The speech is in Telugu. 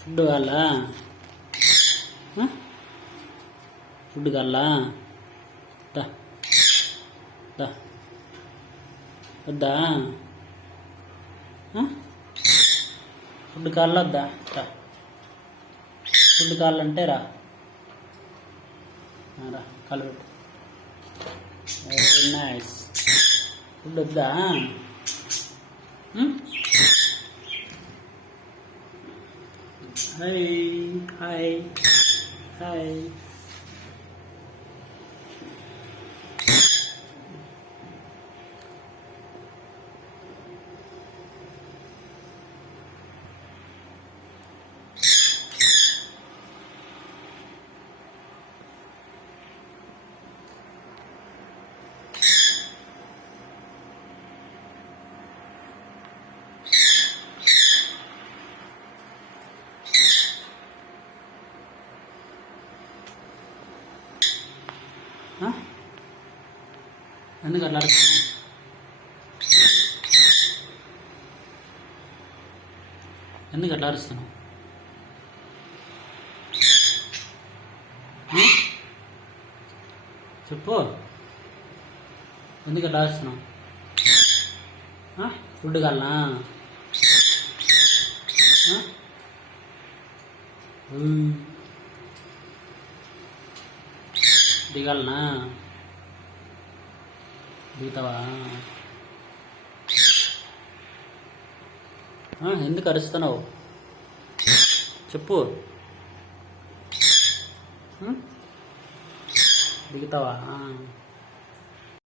ఫుడ్ కావాలా? ఫుడ్ కావాలా? దా దా వద్దా? ఫుడ్ కావాలా వద్దా? ఫుడ్ కావాలంటే రా రా కాలు పెట్టు. Very nice. ఫుడ్ వద్దా? Hi hi hi. ఎందుకు అట్లా అడుగుతున్నావు? ఎందుకు అట్లా అరుస్తున్నావు? చెప్పు, ఎందుకు అట్లా అరుస్తున్నావు? ఫుడ్ కావాలనా? దిగాలనా? దిగుతావా? ఎందుకు అరుస్తున్నావు? చెప్పు. దిగుతావా?